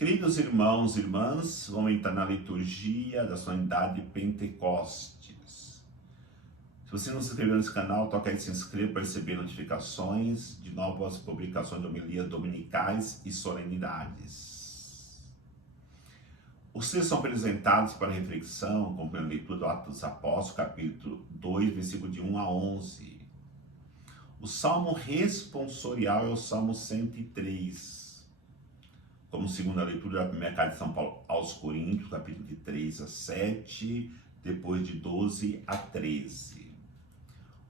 Queridos irmãos e irmãs, vamos entrar na liturgia da solenidade de Pentecostes. Se você não se inscreveu nesse canal, toca aí de se inscrever para receber notificações de novas publicações de homilias dominicais e solenidades. Os textos são apresentados para reflexão, como a leitura do Atos dos Apóstolos, capítulo 2, versículo de 1 a 11. O salmo responsorial é o salmo 103. Como segunda leitura da primeira carta de São Paulo aos Coríntios, capítulo de 3 a 7, depois de 12 a 13.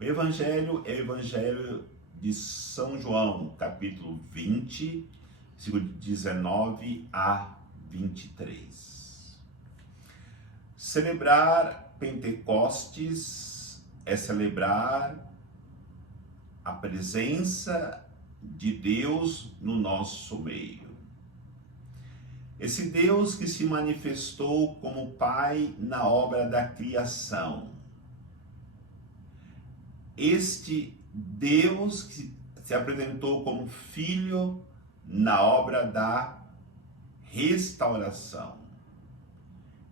O evangelho é o evangelho de São João, capítulo 20, versículo de 19 a 23. Celebrar Pentecostes é celebrar a presença de Deus no nosso meio. Esse Deus que se manifestou como Pai na obra da criação. Este Deus que se apresentou como Filho na obra da restauração.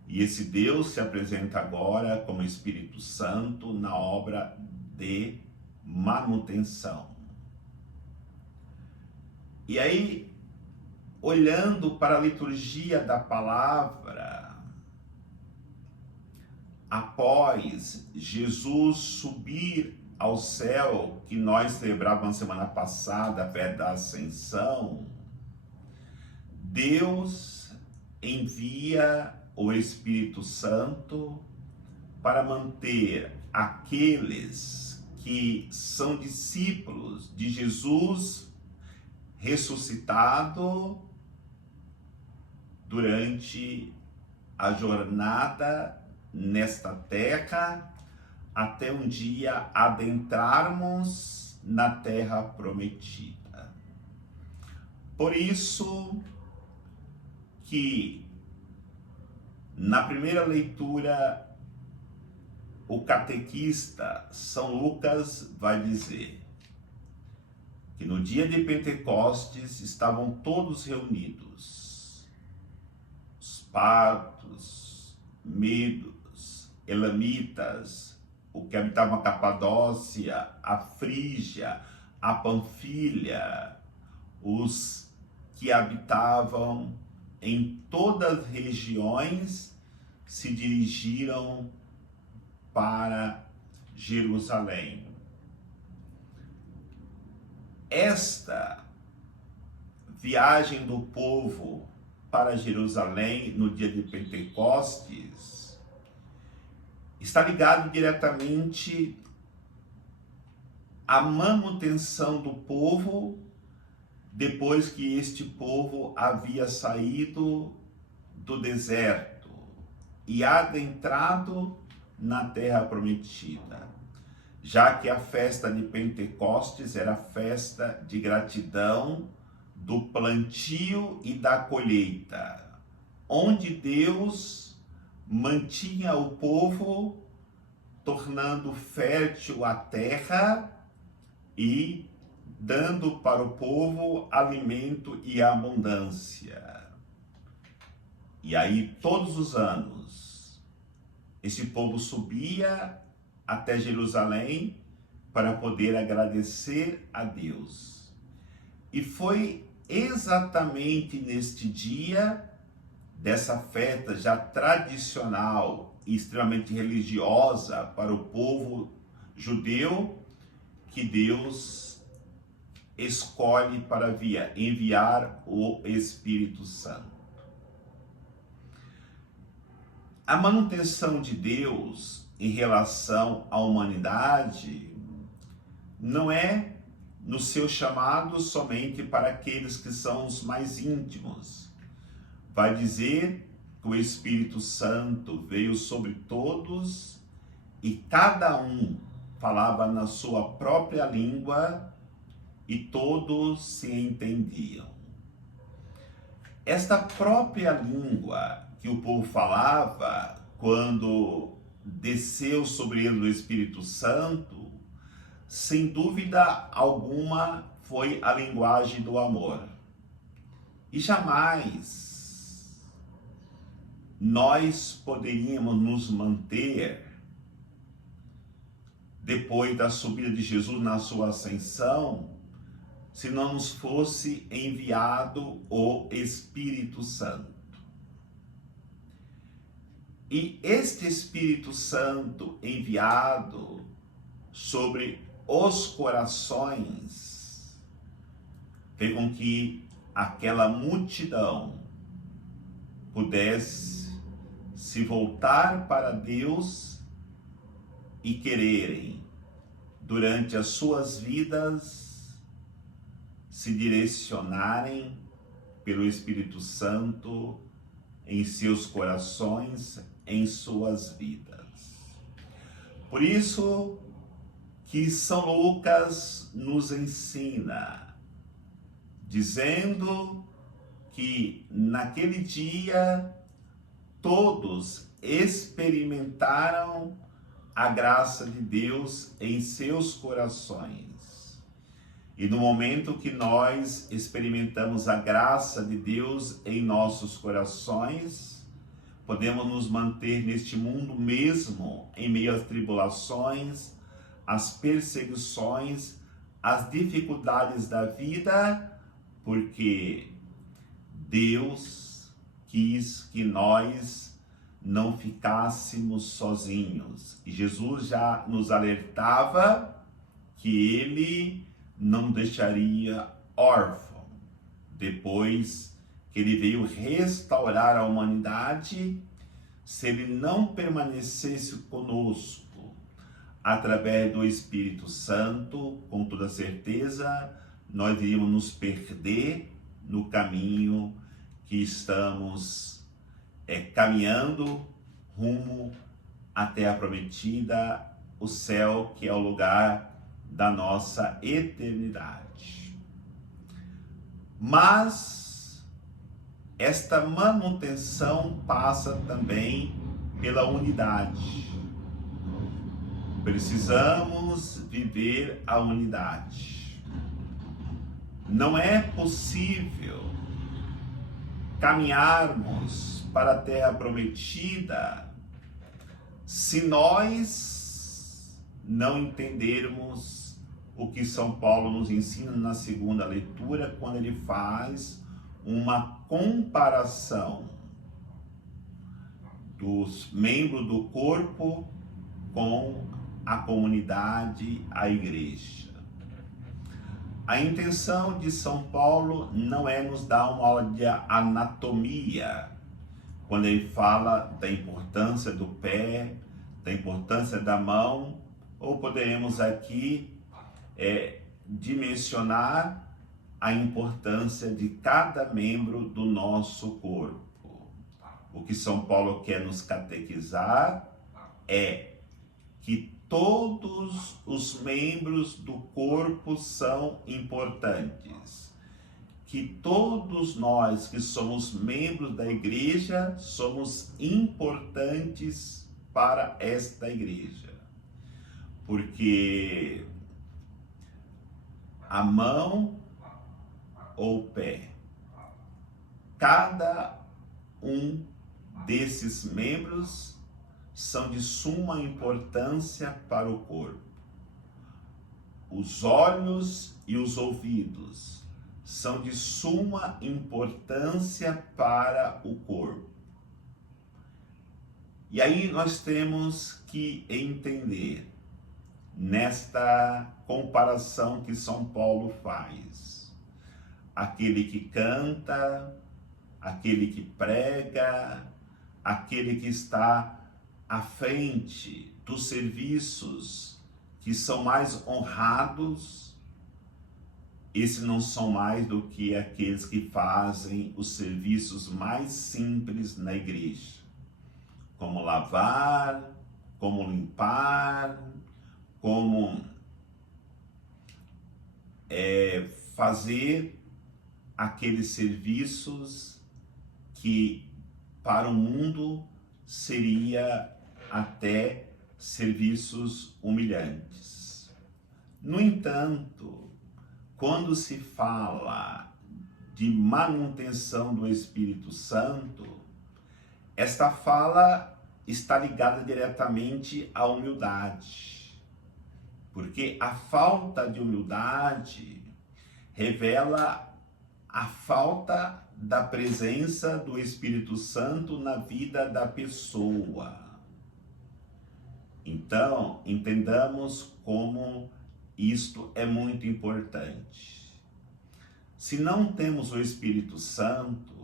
E esse Deus se apresenta agora como Espírito Santo na obra de manutenção. E aí, olhando para a liturgia da palavra, após Jesus subir ao céu, que nós celebrávamos semana passada, a festa da Ascensão, Deus envia o Espírito Santo para manter aqueles que são discípulos de Jesus ressuscitado durante a jornada nesta terra, até um dia adentrarmos na terra prometida. Por isso que na primeira leitura o catequista São Lucas vai dizer que no dia de Pentecostes estavam todos reunidos, os partos, medos, elamitas, o que habitavam a Capadócia, a Frígia, a Panfilha, os que habitavam em todas as regiões se dirigiram para Jerusalém. Esta viagem do povo para Jerusalém no dia de Pentecostes está ligado diretamente à manutenção do povo depois que este povo havia saído do deserto e adentrado na terra prometida. Já que a festa de Pentecostes era a festa de gratidão do plantio e da colheita, onde Deus mantinha o povo, tornando fértil a terra e dando para o povo alimento e abundância. E aí, todos os anos, esse povo subia até Jerusalém para poder agradecer a Deus. E foi exatamente neste dia dessa festa já tradicional e extremamente religiosa para o povo judeu que Deus escolhe para enviar o Espírito Santo. A manutenção de Deus em relação à humanidade não é no seu chamado somente para aqueles que são os mais íntimos. Vai dizer que o Espírito Santo veio sobre todos e cada um falava na sua própria língua e todos se entendiam. Esta própria língua que o povo falava quando desceu sobre ele o Espírito Santo, sem dúvida alguma foi a linguagem do amor. E jamais nós poderíamos nos manter depois da subida de Jesus na sua ascensão, se não nos fosse enviado o Espírito Santo. E este Espírito Santo enviado sobre os corações fez com que aquela multidão pudesse se voltar para Deus e quererem, durante as suas vidas, se direcionarem pelo Espírito Santo em seus corações, em suas vidas. Por isso que São Lucas nos ensina, dizendo que naquele dia todos experimentaram a graça de Deus em seus corações. E no momento que nós experimentamos a graça de Deus em nossos corações, podemos nos manter neste mundo mesmo, em meio às tribulações, às perseguições, às dificuldades da vida, porque Deus quis que nós não ficássemos sozinhos. E Jesus já nos alertava que Ele não deixaria órfão, depois que Ele veio restaurar a humanidade, se Ele não permanecesse conosco, através do Espírito Santo, com toda certeza, nós iríamos nos perder no caminho que estamos caminhando rumo à terra prometida, o céu, que é o lugar da nossa eternidade. Mas esta manutenção passa também pela unidade. Precisamos viver a unidade. Não é possível caminharmos para a terra prometida se nós não entendermos o que São Paulo nos ensina na segunda leitura, quando ele faz uma comparação dos membros do corpo com a comunidade, a igreja. A intenção de São Paulo não é nos dar uma aula de anatomia, quando ele fala da importância do pé, da importância da mão, ou poderemos aqui dimensionar a importância de cada membro do nosso corpo. O que São Paulo quer nos catequizar é que todos os membros do corpo são importantes, que todos nós que somos membros da igreja somos importantes para esta igreja, porque a mão ou pé, cada um desses membros são de suma importância para o corpo. Os olhos e os ouvidos são de suma importância para o corpo. E aí nós temos que entender, nesta comparação que São Paulo faz, aquele que canta, aquele que prega, aquele que está à frente dos serviços que são mais honrados, esses não são mais do que aqueles que fazem os serviços mais simples na igreja, como lavar, como limpar, como fazer aqueles serviços que para o mundo seria até serviços humilhantes. No entanto, quando se fala de manutenção do Espírito Santo, esta fala está ligada diretamente à humildade, porque a falta de humildade revela a falta da presença do Espírito Santo na vida da pessoa. Então, entendamos como isto é muito importante. Se não temos o Espírito Santo,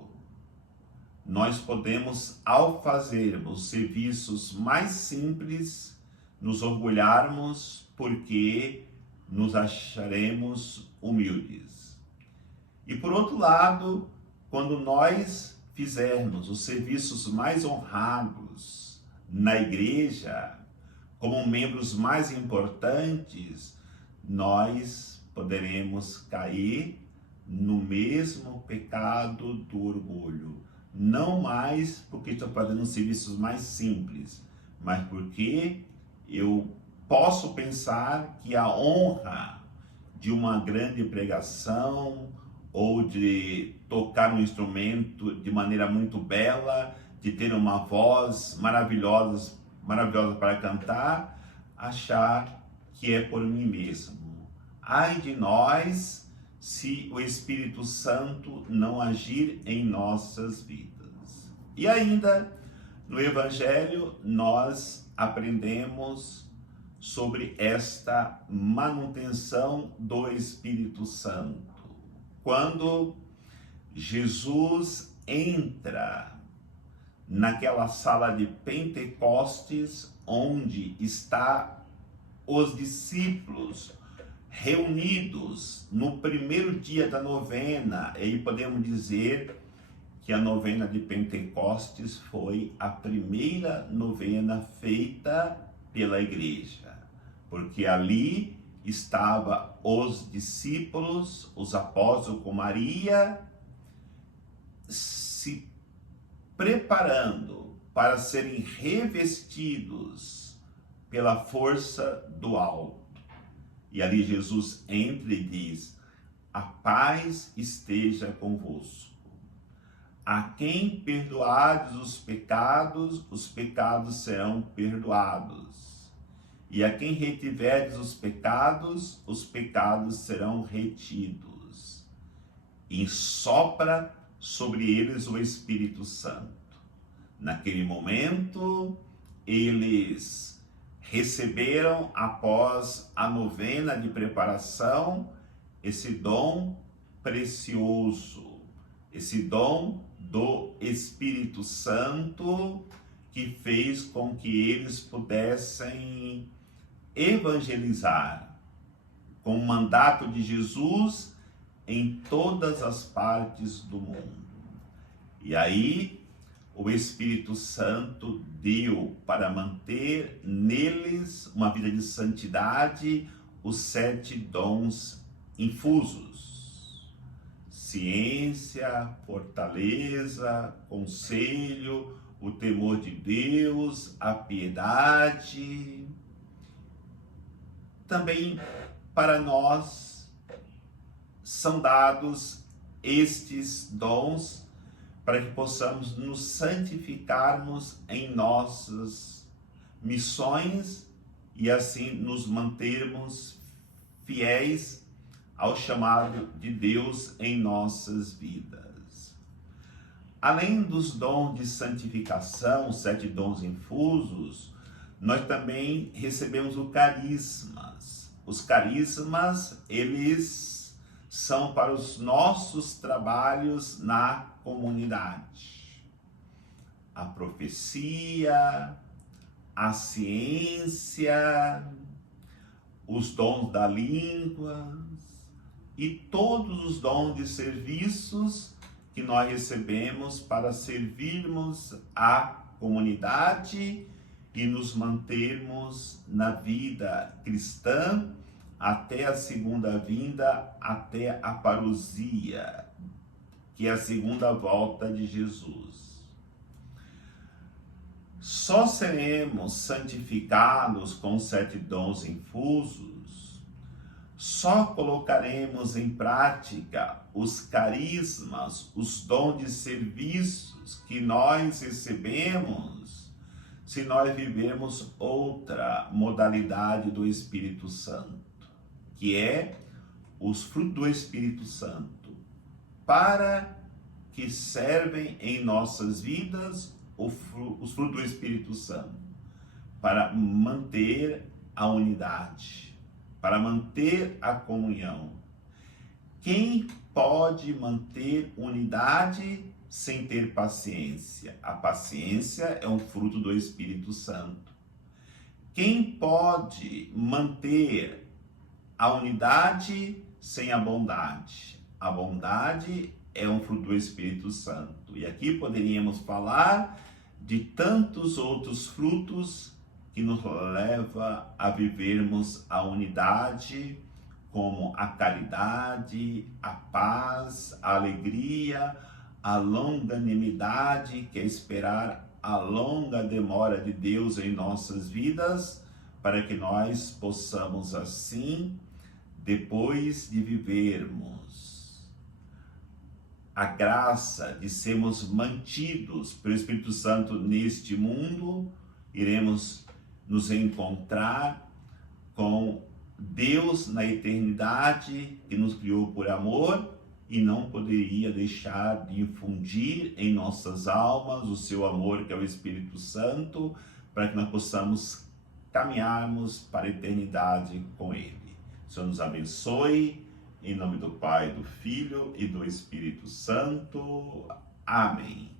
nós podemos, ao fazermos serviços mais simples, nos orgulharmos porque nos acharemos humildes. E por outro lado, quando nós fizermos os serviços mais honrados na igreja, como membros mais importantes, nós poderemos cair no mesmo pecado do orgulho. Não mais porque estou fazendo serviços mais simples, mas porque eu posso pensar que a honra de uma grande pregação ou de tocar um instrumento de maneira muito bela, de ter uma voz maravilhosa para cantar, achar que é por mim mesmo. Ai de nós se o Espírito Santo não agir em nossas vidas. E ainda, no Evangelho, nós aprendemos sobre esta manutenção do Espírito Santo. Quando Jesus entra naquela sala de Pentecostes, onde está os discípulos reunidos no primeiro dia da novena, e podemos dizer que a novena de Pentecostes foi a primeira novena feita pela igreja, porque ali estavam os discípulos, os apóstolos com Maria, se preparando para serem revestidos pela força do alto. E ali Jesus entra e diz: a paz esteja convosco. A quem perdoardes os pecados serão perdoados. E a quem retiverdes os pecados serão retidos. E sopra sobre eles o Espírito Santo. Naquele momento, eles receberam, após a novena de preparação, esse dom precioso, esse dom do Espírito Santo, que fez com que eles pudessem evangelizar com o mandato de Jesus em todas as partes do mundo. E aí, o Espírito Santo deu para manter neles uma vida de santidade os 7 dons infusos: ciência, fortaleza, conselho, o temor de Deus, a piedade. Também para nós são dados estes dons para que possamos nos santificarmos em nossas missões e assim nos mantermos fiéis ao chamado de Deus em nossas vidas. Além dos dons de santificação, os 7 dons infusos, nós também recebemos os carismas. Os carismas, eles são para os nossos trabalhos na comunidade. A profecia, a ciência, os dons da língua e todos os dons de serviços que nós recebemos para servirmos a comunidade e nos mantermos na vida cristã até a segunda vinda, até a parousia, que é a segunda volta de Jesus. Só seremos santificados com os 7 dons infusos Só colocaremos em prática os carismas, os dons de serviços que nós recebemos se nós vivermos outra modalidade do Espírito Santo, que é os frutos do Espírito Santo. Para que servem em nossas vidas os frutos do Espírito Santo? Para manter a unidade, para manter a comunhão. Quem pode manter unidade sem ter paciência? A paciência é um fruto do Espírito Santo. Quem pode manter a unidade sem a bondade? A bondade é um fruto do Espírito Santo. E aqui poderíamos falar de tantos outros frutos que nos leva a vivermos a unidade, como a caridade, a paz, a alegria, a longanimidade, que é esperar a longa demora de Deus em nossas vidas, para que nós possamos assim, depois de vivermos a graça de sermos mantidos pelo Espírito Santo neste mundo, iremos nos encontrar com Deus na eternidade, que nos criou por amor e não poderia deixar de infundir em nossas almas o seu amor, que é o Espírito Santo, para que nós possamos caminharmos para a eternidade com Ele. O Senhor nos abençoe, em nome do Pai, do Filho e do Espírito Santo. Amém.